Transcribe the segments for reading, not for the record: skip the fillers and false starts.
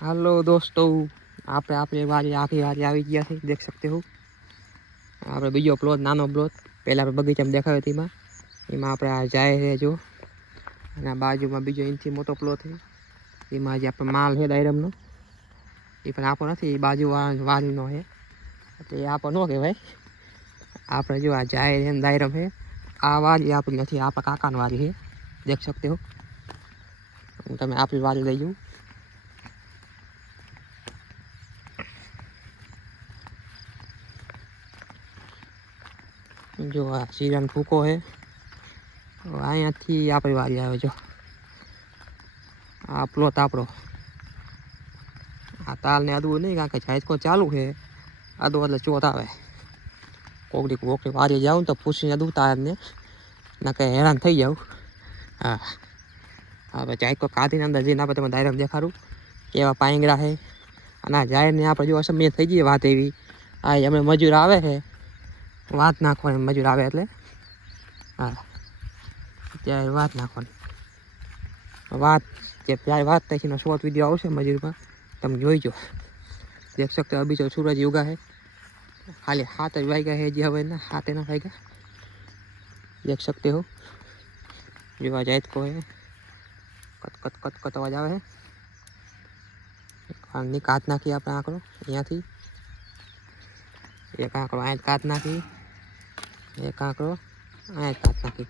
Hello दोस्तों, आप वारी आखिरी वारी આવી ગયા છે, देख सकते हो। આપણે બીજો પ્લોટ, નાનો પ્લોટ પહેલા આપણે બગીચામાં દેખાયો હતો એમાં આપણે આ જાય છે જો, અને આ બાજુમાં બીજો એનથી મોટો પ્લોટ છે, એમાં જે આપણે માલ છે ડાયરમનો, એ પણ આપણો નથી, એ બાજુ વારીનો છે, એટલે એ આપણો ન કહેવાય। આપણે જો આ જાય છે ને ડાયરમ છે, આ વારી આપણી નથી, આપણા કાકાની વારી છે, देख सकते हो। હું તમે આપણી વારી લઈ જાઉં। जो आ सीरन फूको है, अँ थी अपनी वारी आवे जो आ प्लॉट आपड़ो। आ ताल ने अदू नहीं, कारण के झाइको चालू है, अदू एटले चोट आवे। कोकड़ी वारी जाऊँ तो पूछीने अदू तार ने ना कहीं हैरान थी जाऊँ। हाँ, अब झाइको काढीने अंदर जईने आपणे तमने डायरेक्ट देखाडું केवा पांगड़ा है। अने जाहिर ने आपणे जो असमियत थई गई वात एवी, आ हमणे मजूर आवे है वात नाखवानी, मजूर आवे एटले हाँ त्यारे वात नाखवानी। वात जे त्यारे वात नाखीने शॉर्ट वीडियो आवशे मजूर में, तमे जोईजो। देख सकते हो अभी तो सूरज उगा है, खाली 7 वाग्या है जी, हवे ना 7 ना वाग्या, देख सकते हो। जो आ जायतको है, कट कट कट कट अवाज आवे है। आनी काट नाखी आपणे आंकड़ो अहींयाथी, एक आंकड़ो अहीं काट नाखी, एक आंकड़ो अहीं काट नाखी।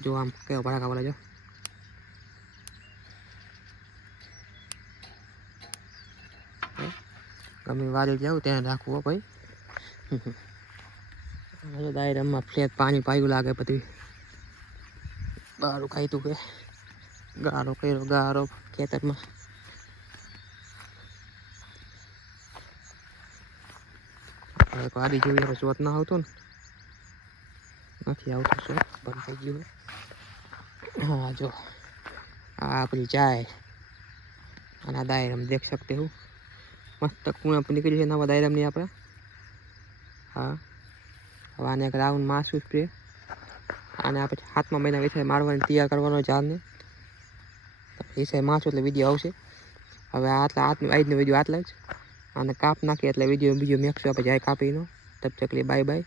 जो आम केवा भड़ाका बोले जो, गमे वारी जाऊँ त्याने राखવું भाई। दायरामां फ्लेट पानी पाયું लागे, बधी गारो खाई के गारो कर्यो, गारो खेतरमां। एक वारी जेवी આપણે શોટ ના આવતો ને, નથી આવતો શોટ, બંધ થઈ ગયું। हाँ जो आपकी चाय आना दायरम देख सकते हो, मस्त कुआं पर निकली है नवा दायरम नहीं आपड़ा। हाँ, अब आने एक राउंड मारशुं स्प्रे, आने आप 7 महीना विषय मारवानी तैयार करवानो झाड़ने, विषय मारशुं એટલે વિડિયો આવશે। હવે આટલા આજનો વિડિયો આટલા જ, અને કાપ નાખી એટલે વિડિયો બીજો મેકશું આપણે જાય કાપીનો। તબ તક લે બાય બાય।